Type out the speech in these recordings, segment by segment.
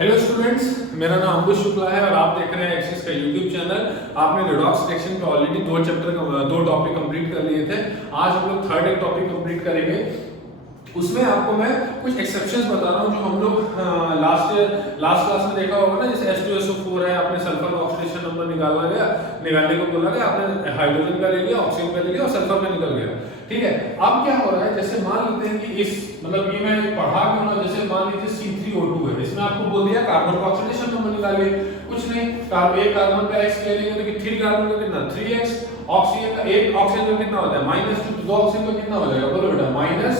Hello students, मेरा नाम अंकुश शुक्ला है और आप देख रहे हैं एक्सिस का यूट्यूब चैनल। आपने रेडॉक्स रिएक्शन पे ऑलरेडी दो टॉपिक कंप्लीट कर लिए थे। आज हम लोग थर्ड एक टॉपिक कंप्लीट करेंगे। उसमें आपको मैं कुछ एक्सेप्शंस बता रहा हूँ जो हम लोग लास्ट क्लास में देखा होगा ना। जैसे H2SO4 है, आपने सल्फर का ऑक्सीडेशन नंबर निकालने को बोला गया, आपने हाइड्रोजन का ले लिया, ऑक्सीजन का ले लिया और सल्फर का निकल गया। ठीक है, अब क्या हो रहा है, जैसे मान लेते हैं कि इस मतलब ये मैं पढ़ा क्यों ना, जैसे मान लीजिए C3O2 है, इसमें आपको बोल दिया कार्बन का ऑक्सीडेशन नंबर निकालिए। कुछ नहीं, एक कार्बन का x ले लेंगे तो 3 कार्बन का कितना 3x, ऑक्सीजन का एक ऑक्सीजन का कितना होता है -2, तो 2 ऑक्सीजन का कितना हो जाएगा, बोलो बेटा -4।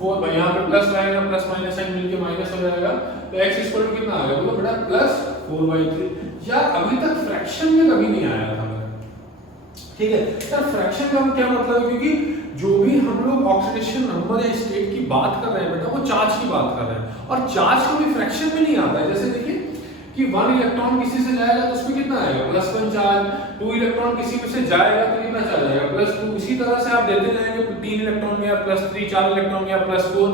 भाई यहाँ पे प्लस रहेगा, प्लस माइनस साइन मिलके माइनस हो जाएगा, तो x इक्वल टू कितना आ गया, बोलो बेटा +4/3। यार अभी तक फ्रैक्शन में कभी नहीं आया था। ठीक है यार, फ्रैक्शन का क्या मतलब है, क्योंकि जो भी हम लोग ऑक्सीडेशन नंबर या स्टेट की बात कर रहे हैं बेटा, वो चार्ज की बात कर रहे हैं और चार्ज कभी फ्रैक्शन में नहीं आता है। जैसे देखिए कि 1 इलेक्ट्रॉन किसी से जाएगा तो उसमें कितना आएगा +1 चार्ज, 2 इलेक्ट्रॉन किसी में से जाएगा तो कितना चार्ज आएगा +2। इसी तरह से आप देते जाएंगे, 3 इलेक्ट्रॉन गया +3, 4 इलेक्ट्रॉन गया +4।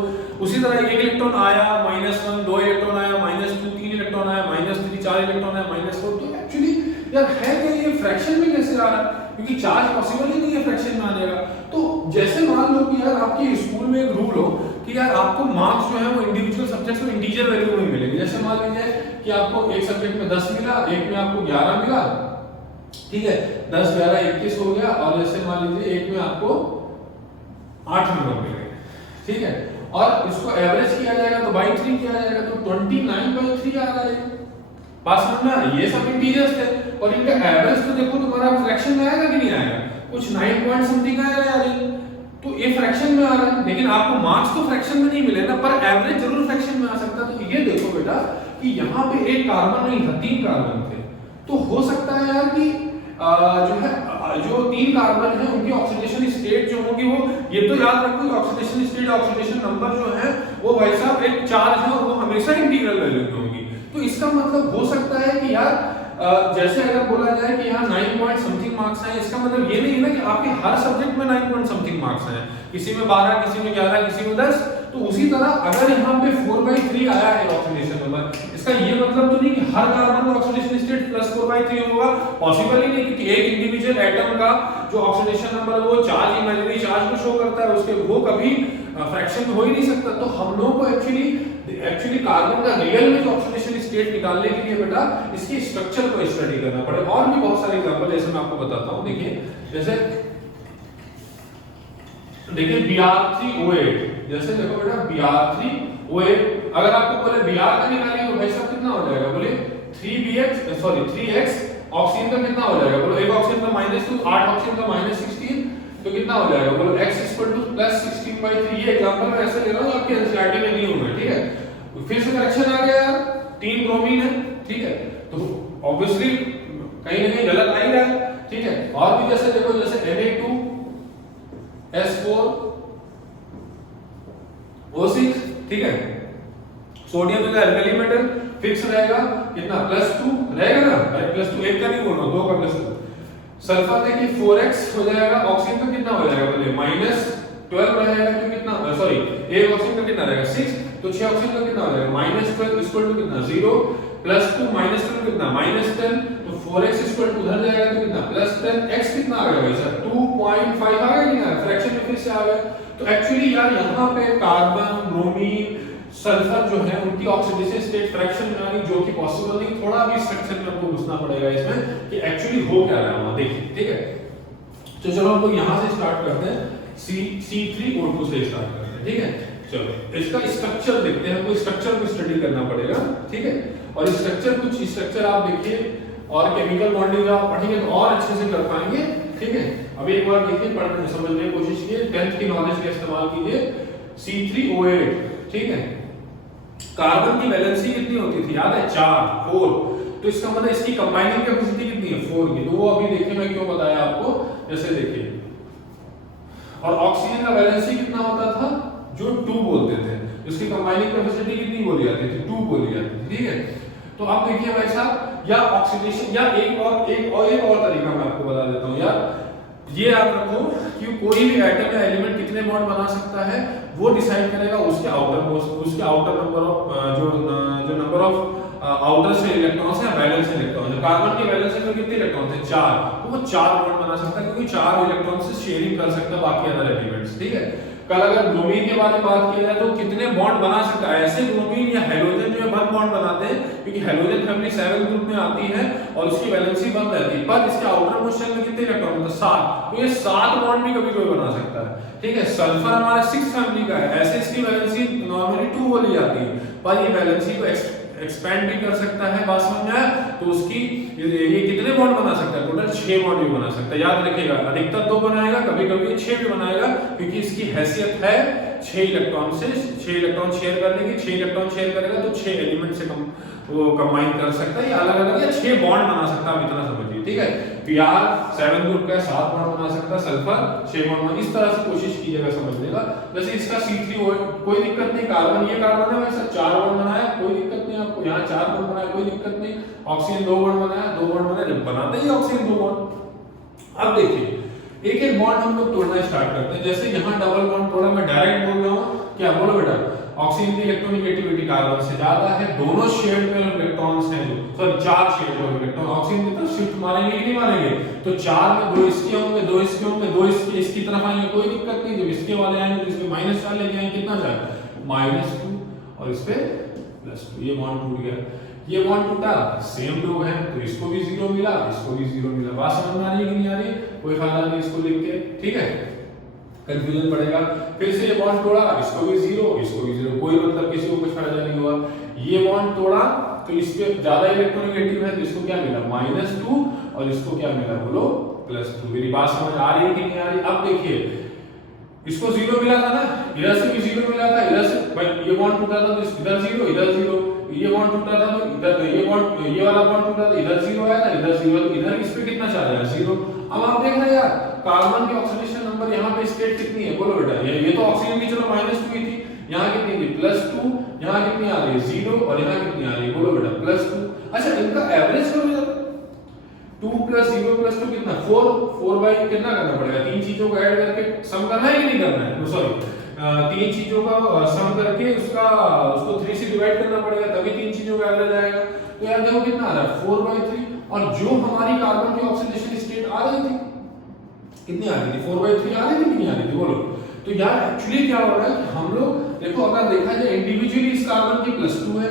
उसी तरह 1 इलेक्ट्रॉन आया -1, 2 इलेक्ट्रॉन आया -2, 3 इलेक्ट्रॉन आया -3, 4 इलेक्ट्रॉन आया -4। तो एक्चुअली यार है कि ये फ्रैक्शन में कैसे आ रहा है, क्योंकि चार्ज पॉसिबल ही नहीं है फ्रैक्शन में आने का। तो जैसे मान लो कि यार आपके स्कूल में एक रूल हो कि यार आपको मार्क्स जो है वो इंडिविजुअल सब्जेक्ट्स में इंटीजर वैल्यू में मिलेंगे। जैसे मान लीजिए कि आपको एक सब्जेक्ट में 10 मिला, एक में आपको 11 मिला, ठीक है, 10 11 21 हो गया, और जैसे मान लीजिए एक में आपको 8 नंबर मिलेंगे। ठीक है, और इसको एवरेज किया जाएगा तो बाई 3 किया जाएगा, तो 29/3 आ रहा है। पास समझ में आ रहा है, ये सब इंटीजर्स थे और इनका एवरेज तो देखो तुम्हारा फ्रैक्शन में आएगा कि नहीं आएगा, कुछ 9 पॉइंट समथिंग आएगा यार ये, तो ये फ्रैक्शन में आ रहा है। लेकिन आपको मार्क्स तो फ्रैक्शन में नहीं मिले ना, पर एवरेज जरूर फ्रैक्शन में आ सकता है। तो ये देखो बेटा कि यहाँ पे एक कार्बन नहीं था, 3 कार्बन थे, तो हो सकता है यार कि जो 3 कार्बन है उनकी ऑक्सीडेशन स्टेट जो होगी वो, ये तो याद रखो ऑक्सीडेशन स्टेट ऑक्सीडेशन नंबर जो है वो भाई साहब एक चार्ज है और वो हमेशा इंटीग्रल वैल्यू में होगी। तो इसका मतलब हो सकता है कि यार जैसे अगर बोला जाए कि यहाँ 9 पॉइंट समथिंग मार्क्स हैं, इसका मतलब ये नहीं है ना कि आपके हर सब्जेक्ट में 9 पॉइंट समथिंग मार्क्स हैं, किसी में 12, किसी में 11, किसी में 10। तो उसी तरह अगर यहाँ पे 4/3 आया है ऑक्सीडेशन नंबर, इसका ये मतलब तो नहीं कि हर कार्बन का ऑक्सीडेशन स्टेट +4/3 होगा, पॉसिबल ही नहीं, क्योंकि एक इंडिविजुअल एटम का जो ऑक्सीडेशन नंबर है वो चार्ज, इमेजिनरी चार्ज को शो करता है, उसके वो कभी फ्रैक्शन में हो ही नहीं सकता। तो हम लोगों को एक्चुअली कार्बन का रियल में जो ऑक्सीडेशन स्टेट निकालने के लिए बेटा इसकी स्ट्रक्चर को स्टडी करना पड़ेगा। और भी बहुत सारे एग्जांपल जैसे मैं आपको बताता हूं। देखिए जैसे देखिए Br3O8, जैसे देखो बेटा Br3O8, अगर आपको बोले Br का निकालिए तो भाई साहब कितना हो जाएगा, बोले 3x ऑक्सीजन का कितना हो जाएगा, बोलो एक ऑक्सीजन का -2, 8 ऑक्सीजन का -16, तो कितना हो जाएगा, बोलो x +16/3। ये एग्जांपल मैं ऐसे ले रहा हूं, आपके एनसीईआरटी में नहीं होगा। ठीक है, फिर से करेक्शन आ गया यार, 3 ब्रोमीन है। ठीक है, तो ऑब्वियसली कहीं ना कहीं गलत आ ही रहा है। ठीक है, और भी जैसे देखो, जैसे Na2S4O6, ठीक है, सोडियम का एल्कली मेटल फिक्स रहेगा, कितना +2 रहेगा ना, भाई +2 एक का नहीं बोल रहा हूं, 2 का +2। सल्फर देखिए 4x हो जाएगा, ऑक्सीजन का कितना हो जाएगा, बोले -12 रहेगा, तो कितना सॉरी एक ऑक्सीजन का कितना रहेगा 6, तो 6 ऑक्सीजन का कितना हो जाएगा -12 इक्वल टू कितना 0, +2 -12 कितना -10, तो 4x उधर जाएगा तो कितना +10, x कितना आ गया भाई साहब 2.5 आ गया कि ना, फ्रैक्शन में फिर से आ गया। तो एक्चुअली यार यहाँ पे कार्बन, ब्रोमीन, सल्फर जो है उनकी ऑक्सीडेशन स्टेट फ्रैक्शन में आनी, जो कि पॉसिबल नहीं, थोड़ा भी स्ट्रक्चर में हमको घुसना पड़ेगा इसमें कि एक्चुअली हो क्या रहा है वहां। देखिए ठीक है, तो चलो हम लोग यहां से स्टार्ट करते हैं, C3O2 से स्टार्ट करते हैं। ठीक है, चलो इसका स्ट्रक्चर देखते हैं, हमको स्ट्रक्चर को स्टडी करना पड़ेगा। ठीक है, और कुछ स्ट्रक्चर आप देखिए और केमिकल बॉन्डिंग आप पढ़ेंगे तो और अच्छे से कर पाएंगे। ठीक है, अब एक बार देखिए, पढ़ने समझने की कोशिश कीजिए, 10th की नॉलेज का इस्तेमाल कीजिए। C3O8, ठीक है, कार्बन की वैलेंसी कितनी होती थी याद है, 4 तो इसका मतलब इसकी कंबाइनिंग कैपेसिटी कितनी है 4 की, तो वो अभी देखिए मैं क्यों बताया आपको। जैसे देखिए, और ऑक्सीजन का वैलेंसी कितना होता था, जो 2 बोलते थे, इसकी कंबाइनिंग कैपेसिटी कितनी बोली जाती थी, 2 बोली जाती थी। ठीक है, तो अब देखिए भाई साहब, या ऑक्सीडेशन, या एक और तरीका मैं आपको बता देता हूं यार, ये याद रखो कि कोई भी एटम या एलिमेंट कितने बॉन्ड बना सकता है वो डिसाइड करेगा उसके आउटर नंबर ऑफ जो नंबर ऑफ आउटर से इलेक्ट्रॉन्स है, वैलेंस इलेक्ट्रॉन है। कार्बन के वैलेंस में कितने इलेक्ट्रॉन है? 4, तो वो 4 बॉन्ड बना सकता है क्योंकि 4 इलेक्ट्रॉन से शेयरिंग कर सकता है बाकी अदर एलिमेंट्स, ठीक है। कल अगर ब्रोमीन के बारे में बात किया जाए तो कितने बॉन्ड बना सकता है? ऐसे ब्रोमीन या हैलोजन जो है 1 बॉन्ड बनाते हैं क्योंकि हैलोजन फैमिली 7 ग्रुप में आती है और उसकी वैलेंसी 1 रहती है, पर इसके आउटर मोस्ट शेल में कितने इलेक्ट्रॉन होते हैं? 7, तो ये 7 बॉन्ड भी कभी कोई बना सकता है, ठीक है। सल्फर हमारा 6 फैमिली का है, ऐसे इसकी वैलेंसी नॉर्मली 2 बोली जाती है, पर ये वैलेंसी को एक्सपेंड भी कर सकता है, बात समझ में आया? तो उसकी ये कितने बॉन्ड बना सकता है? टोटल 6 बॉन्ड भी बना सकता है। याद रखिएगा, अधिकतर 2 बनाएगा, कभी-कभी 6 भी बनाएगा क्योंकि इसकी हैसियत है 6 इलेक्ट्रॉन से 6 इलेक्ट्रॉन शेयर करने की। 6 इलेक्ट्रॉन शेयर करेगा तो 6 एलिमेंट से वो कंबाइन कर सकता है, या अलग-अलग या 6 बॉन्ड बना सकता है, आप इतना समझिए, ठीक है। Pr 7 ग्रुप का 7 बॉन्ड बना सकता है, सल्फर 6 बॉन्ड, इस तरह से कोशिश कीजिएगा समझने का। जैसे इसका C3O, कोई दिक्कत नहीं, कार्बन ये कार्बन है वैसे 4 बॉन्ड बनाया, कोई दिक्कत नहीं आपको, यहाँ 4 बॉन्ड बनाया, कोई दिक्कत नहीं। ऑक्सीजन 2 बॉन्ड बनाया, 2 बॉन्ड बनाया, जब बनाते ही ऑक्सीजन 2 बॉन्ड। अब देखिए एक एक बॉन्ड हम लोग तोड़ना स्टार्ट करते हैं। जैसे यहाँ डबल बॉन्ड तोड़ा, मैं डायरेक्ट बोल रहा हूँ, क्या बोलो बेटा? ऑक्सीजन की इलेक्ट्रोनेगेटिविटी कार्बन से ज्यादा है, दोनों शेयर्ड में इलेक्ट्रॉन्स हैं, जो सॉरी 4 शेयर्ड में इलेक्ट्रॉन ऑक्सीजन की तरफ शिफ्ट मारेंगे कि नहीं मारेंगे? तो 4 में 2 इसके होंगे, 2 इसके होंगे, 2 इसकी तरफ आएंगे, कोई दिक्कत नहीं। जब इसके वाले आएंगे तो इसमें -4 लेके आएंगे, कितना जाएगा? -2, और इस पे +2, ये बॉन्ड टूट गया। ये बॉन्ड टूटा, सेम लोग हैं तो इसको भी 0 मिला, इसको भी 0 मिला। बात समझ में आ रही है कि नहीं आ रही? कोई फायदा नहीं इसको लिख के, ठीक है, कंफ्यूजन पड़ेगा। फिर से ये बॉन्ड तोड़ा, इसको भी 0, इसको भी 0, कोई मतलब किसी को कुछ फायदा नहीं हुआ। ये बॉन्ड तोड़ा तो इस पे ज्यादा इलेक्ट्रोनेगेटिव है तो इसको क्या मिला? -2, और इसको क्या मिला बोलो? +2। मेरी बात समझ आ रही है कि नहीं आ रही? अब देखिए इसको 0 मिला था ना, इधर से भी 0 मिला था, इधर से भाई ये बॉन्ड टूटा था तो इधर 0, इधर 0, ये बॉन्ड टूटा था तो इधर ये बॉन्ड, ये वाला बॉन्ड टूटा था, इधर 0 आया था, इधर 0, तो इधर इस पे कितना चार्ज आया? 0। अब आप देख रहे हैं यार, कार्बन की ऑक्सीडेशन नंबर यहाँ पे स्टेट कितनी है बोलो बेटा? ये तो ऑक्सीजन की चलो -2 ही थी, यहाँ कितनी थी? +2, यहाँ कितनी आ रही है? 0, और यहाँ कितनी आ रही है बोलो बेटा? +2। अच्छा, इनका एवरेज करो जरा, 2 + 0 + 2 कितना? 4 बाई कितना करना पड़ेगा? 3 चीजों को ऐड करके सम करना है कि नहीं करना है? सॉरी, 3 चीजों का सम करके उसको 3 से डिवाइड करना पड़ेगा, तभी 3 चीजों का एवरेज आएगा। तो यार देखो कितना आ रहा है? 4/3, और जो हमारी कार्बन की ऑक्सीडेशन स्टेट आ रही थी कितनी आ रही थी? 4/3 आ रही थी कि नहीं आ रही थी बोलो? तो यार एक्चुअली क्या हो रहा है कि हम लोग देखो, अगर देखा जाए इंडिविजुअली इस कार्बन की +2 है,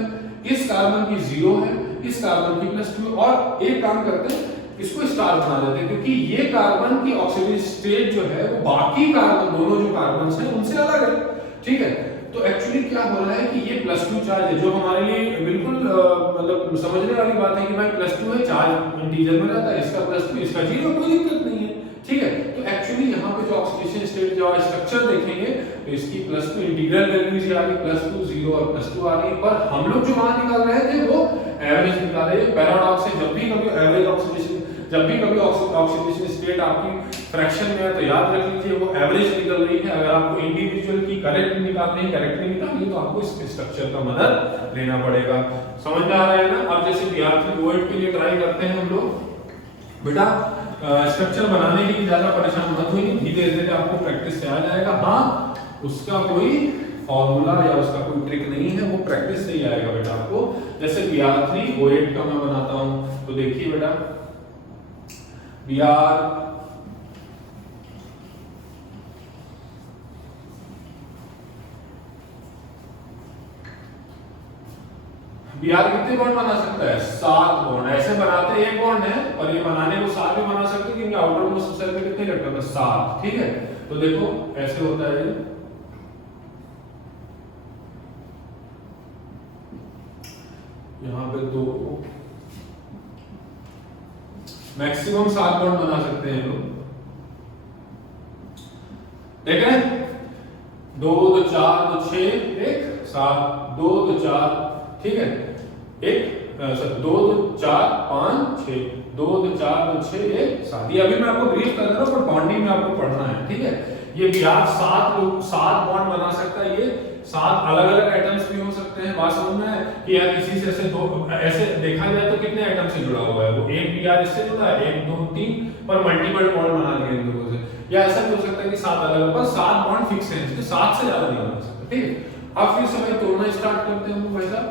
इस कार्बन की 0 है, इस कार्बन की +2, और एक काम करते हैं इसको स्टार बना देते हैं क्योंकि ये कार्बन की ऑक्सीजन स्टेट जो है वो बाकी कार्बन, दोनों जो कार्बन्स हैं उनसे अलग है, ठीक है। तो एक्चुअली क्या हो रहा है कि ये +2 चार्ज है, जो हमारे लिए बिल्कुल मतलब समझने वाली बात है कि भाई +2 है, चार्ज इंटीजर में रहता है, इसका +2, इसका 0, कोई दिक्कत नहीं है, ठीक है। तो एक्चुअली यहाँ पे जो ऑक्सीडेशन स्टेट जो स्ट्रक्चर देखेंगे तो इसकी +2 इंटीग्रल वैल्यूज आ रही, +2, 0 और +2 आ रही, पर हम लोग जो वहां निकाल रहे थे वो एवरेज निकाल रहे हैं। पैराडॉक्स है, जब भी कभी एवरेज ऑक्सीडेशन, जब भी कभी ऑक्सीडेशन स्टेट आपकी फ्रैक्शन में है तो याद रख लीजिए वो एवरेज निकल रही है। अगर आपको इंडिविजुअल की करेक्ट निकालनी है, करेक्ट नहीं निकालनी तो आपको इस स्ट्रक्चर का मदद लेना पड़ेगा। समझ में आ रहा है ना? अब जैसे Br3OH के लिए ट्राई करते हैं हम लोग, बेटा स्ट्रक्चर बनाने के लिए ज्यादा परेशान मत होइए, धीरे धीरे आपको प्रैक्टिस से आ जाएगा। हाँ, उसका कोई फॉर्मूला या उसका कोई ट्रिक नहीं है, वो प्रैक्टिस से ही आएगा बेटा आपको। जैसे Br3OH का मैं बनाता हूं तो देखिए बेटा, Br कितने बॉन्ड बना सकता है? 7 बॉन्ड। ऐसे बनाते एक बॉन्ड है और ये बनाने को 7 भी बना सकते हैं क्योंकि आउटर मोस्ट शेल में कितने इलेक्ट्रॉन है? 7, ठीक है। तो देखो ऐसे होता है, यहाँ पे 2, मैक्सिमम 7 बॉन्ड बना सकते हैं लोग, देख रहे हैं? 2 2 4 2 6 1 7, 2 2 4, ठीक है, 2 2 4 5 6, 2 2 4 2 6 1 7। ये अभी मैं आपको ब्रीफ कर रहा हूं, पर बॉन्डिंग में आपको पढ़ना है, ठीक है। ये Br 7 बॉन्ड बना सकता है, ये 7 अलग-अलग एटम्स भी हो सकते हैं। बात समझ में है कि यार किसी से ऐसे देखा जाए तो कितने एटम से जुड़ा हुआ है वो? एक Br इससे जुड़ा है, 1 2 3, पर मल्टीपल बॉन्ड बना लिए इन लोगों से। या ऐसा भी हो सकता है कि 7 अलग, पर 7 बॉन्ड फिक्स हैं, इसके 7 से ज्यादा नहीं बना सकते, ठीक है। अब फिर से भाई तोड़ना स्टार्ट करते हैं हम भाई साहब।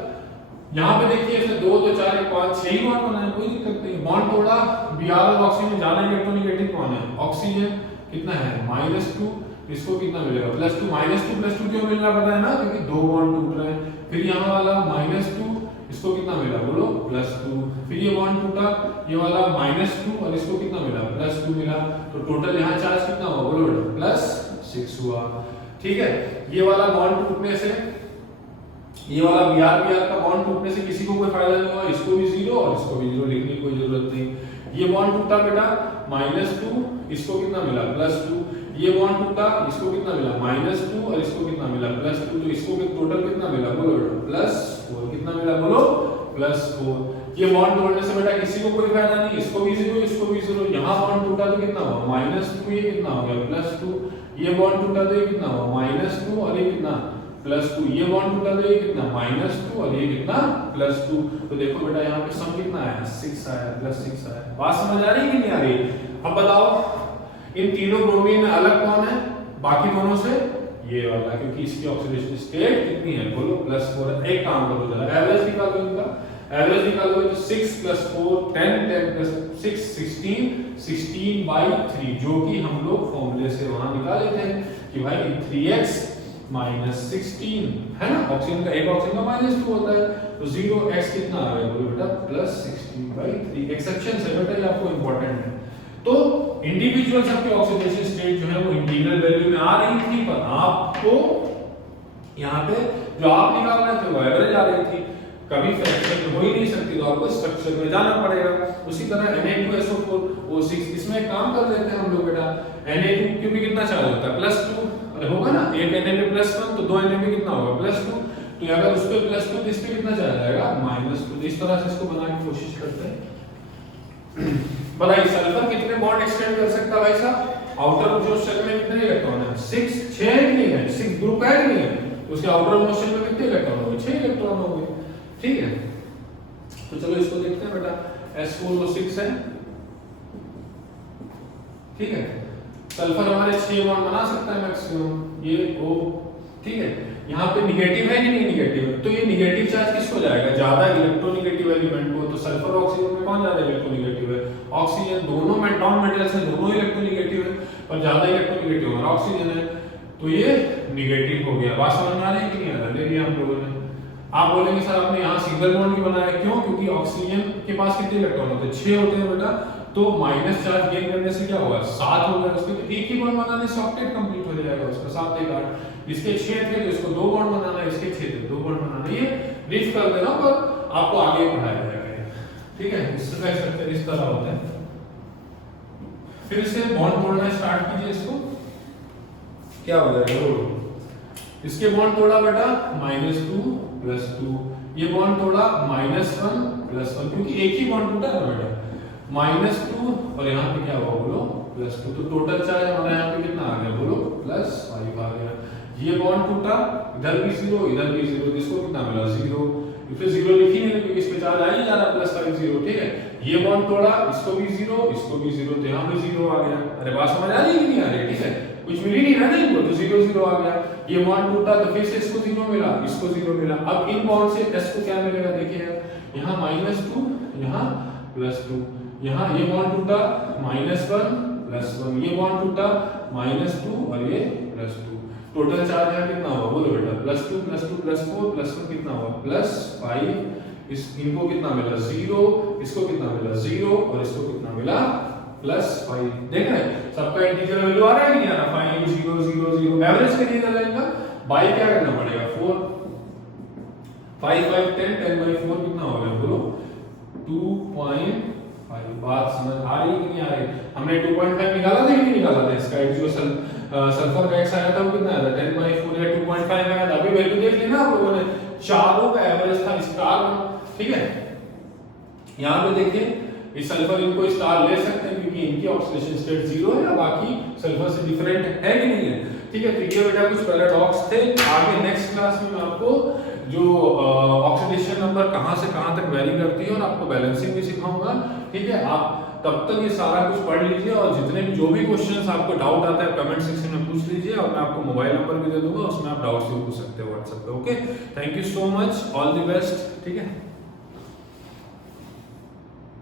यहाँ पे देखिए इसने 2 2 4 1 5 6 ही बॉन्ड बनाए, कोई दिक्कत नहीं। बॉन्ड तोड़ा, Br और ऑक्सीजन में ज्यादा इलेक्ट्रोनेगेटिव कौन है? ऑक्सीजन। कितना है? -2। इसको कितना मिलेगा? +2। -2 क्यों मिल रहा पता है ना, क्योंकि 2 बॉन्ड टूट रहे हैं। फिर यहाँ वाला -2, इसको कितना मिला बोलो? +2। फिर ये बॉन्ड टूटा, ये वाला -2 और इसको कितना मिला? +2 मिला। तो टोटल यहाँ चार्ज कितना हुआ बोलो? +6 हुआ। ठीक है, ये वाला बॉन्ड टूटने से, ये वाला Br का बॉन्ड टूटने से किसी को कोई फायदा नहीं हुआ, इसको भी 0 और इसको भी 0, लिखने की कोई जरूरत नहीं। ये बॉन्ड टूटा बेटा -2, इसको कितना मिला? +2। ये बॉन्ड टूटा, इसको कितना मिला? -2 और इसको कितना मिला? +2। तो इसको टोटल कितना मिला बोलो? +4। कितना मिला बोलो? +4। ये बॉन्ड तोड़ने से बेटा किसी को कोई फायदा नहीं, इसको भी 0 इसको भी 0। यहाँ बॉन्ड टूटा तो कितना हुआ? -2, ये कितना हो गया? +2। ये बॉन्ड टूटा तो ये कितना हुआ? -2 और ये कितना? +2। ये बॉन्ड टूटा तो ये कितना? -2 और ये कितना? +2। तो देखो बेटा यहाँ पे सम कितना आया? 6 आया, +6 आया। बात समझ आ रही है कि नहीं आ रही? अब बताओ इन तीनों ब्रोमीन में अलग कौन है बाकी दोनों से? ये वाला, क्योंकि इसकी ऑक्सीडेशन स्टेट कितनी है बोलो? +4 है। एक काम करो जरा, एवरेज निकालो इनका। एवरेज निकालो तो 6 + 4 10 10 + 6 16 16/3, जो कि हम लोग फॉर्मूले से वहां निकाले थे कि भाई 3x - 16 है ना। ऑक्सीजन का एक ऑक्सीजन का -2 होता है, तो 0x कितना आ गया बोलो बेटा? +16/3। एक्सेप्शन से बेटा ये आपको इंपॉर्टेंट है। तो इंडिविजुअल सबके ऑक्सीडेशन स्टेट जो है वो इंटीग्रल वैल्यू में आ रही थी, पर आपको यहाँ पे जो आप निकाल रहे थे वो एवरेज आ रही थी। कभी फ्रैक्शन हो ही नहीं सकती, तो आपको स्ट्रक्चर में जाना पड़ेगा। उसी तरह Na2SO4 O6, इसमें एक काम कर लेते हैं हम लोग बेटा। Na2 क्योंकि कितना चार्ज होता है? +2। अरे होगा ना, एक Na पे +1 तो 2 Na पे कितना होगा? +2। तो अगर उस पे +2 तो इस पे कितना चार्ज आएगा? -2। तो इस तरह से इसको बनाने की कोशिश करते हैं। बताइए सल्फर कितने बॉन्ड एक्सटेंड कर सकता है भाई साहब? आउटर जो शेल में कितने इलेक्ट्रॉन है? 6 नहीं है, 6 ग्रुप है नहीं है, तो उसके आउटर मोस्ट शेल में कितने इलेक्ट्रॉन होंगे? 6 इलेक्ट्रॉन होंगे। ठीक है, तो चलो इसको देखते हैं बेटा। S4O6 है, ठीक है। सल्फर हमारे 6 बॉन्ड बना सकता है मैक्सिमम, ये O, ठीक है। यहाँ पे निगेटिव है कि नहीं निगेटिव है? तो ये निगेटिव चार्ज किसको जाएगा? ज्यादा इलेक्ट्रोनेगेटिव एलिमेंट को। तो सल्फर ऑक्सीजन में कौन ज्यादा इलेक्ट्रोनेगेटिव है? ऑक्सीजन। दोनों में नॉन मेटल्स हैं, दोनों इलेक्ट्रोनेगेटिव है, पर ज्यादा इलेक्ट्रोनेगेटिव हमारा ऑक्सीजन है, तो ये निगेटिव हो गया। बात समझ में आ रही है कि नहीं आ रही? ले लिया हम लोगों ने। आप बोलेंगे सर आपने यहाँ सिंगल बॉन्ड भी बनाया, क्यों? क्योंकि ऑक्सीजन के पास कितने इलेक्ट्रॉन होते हैं? 6 होते हैं बेटा। तो माइनस चार्ज गेन करने से क्या होगा? 7 हो गया उसके, तो एक ही बॉन्ड बनाने से ऑक्टेट कंप्लीट हो जाएगा उसका। 7 एक 8। इसके 6 थे तो इसको 2 बॉन्ड बनाना है, इसके 6 थे 2 बॉन्ड बनाना। ये ब्रीफ कर देना, पर आपको आगे पढ़ाया जाएगा, ठीक है। इसका स्ट्रक्चर इस तरह होता है। फिर से बॉन्ड तोड़ना स्टार्ट कीजिए। इसको क्या हो जाएगा? इसके बॉन्ड तोड़ा बेटा -2 + 2, ये बॉन्ड तोड़ा -1 + 1, क्योंकि एक ही बॉन्ड टूटा है ना बेटा। -2 और यहाँ पे क्या हुआ बोलो? +2। तो टोटल चार्ज हमारा यहाँ पे कितना आ गया बोलो? +5 आ गया। ये बॉन्ड टूटा, इधर भी 0 इधर भी 0, इसको कितना मिला? 0। फिर 0 लिख ही नहीं क्योंकि इस पे चार्ज आ ही जा रहा है +5 0, ठीक है। ये बॉन्ड तोड़ा, इसको भी 0 इसको भी 0, तो यहाँ पे 0 आ गया। अरे बात समझ आ रही है कि नहीं आ रही? ठीक है, कुछ मिल ही नहीं रहा ना इनको, तो 0 0 आ गया। ये बॉन्ड टूटा तो फिर से इसको 0 मिला, इसको 0 मिला। अब इन बॉन्ड से S को क्या मिलेगा? देखिए यहाँ -2 यहाँ +2, यहाँ ये बॉन्ड टूटा -1 + 1, ये बॉन्ड टूटा -2 और ये +2। टोटल चार्ज यहाँ कितना हुआ बोलो बेटा? +2 +2 +4 +1 कितना हुआ? +5। इस इनको कितना मिला? 0, इसको कितना मिला? 0 और इसको कितना मिला? +5। देख रहे हैं सबका इंटीजर वैल्यू आ रहा है कि नहीं आ रहा? 5 0 0 0। एवरेज करिएगा लाइनका, बाई क्या करना पड़ेगा? 4। 5 5 10 10/4 कितना हो गया बोलो? 2.5। बात समझ आ रही कि नहीं आ रही? हमने 2.5 निकाला था कि नहीं निकाला था? इसका जो सल्फर का एक्स आया था वो कितना आया था? 10/4 या 2.5 आया था। अभी वैल्यू देख लेना आप लोगों ने, चारों का एवरेज था स्टार, ठीक है। यहाँ पे देखिए इस सल्फर इनको स्टार ले सकते हैं क्योंकि इनकी ऑक्सीडेशन स्टेट 0 है, बाकी सल्फर से डिफरेंट है कि नहीं है, ठीक है। तो ये बेटा कुछ पैराडॉक्स थे। आगे नेक्स्ट क्लास में मैं आपको जो ऑक्सीडेशन नंबर कहां से कहां तक वेरी करती है और आपको बैलेंसिंग भी सिखाऊंगा, ठीक है। आप तब तक ये सारा कुछ पढ़ लीजिए और जितने भी जो भी क्वेश्चंस आपको डाउट आता है कमेंट सेक्शन में पूछ लीजिए और मैं आपको मोबाइल नंबर भी दे दूंगा, उसमें आप डाउट्स भी पूछ सकते हो व्हाट्सएप पे। Okay, thank you so much, all the best. ठीक है।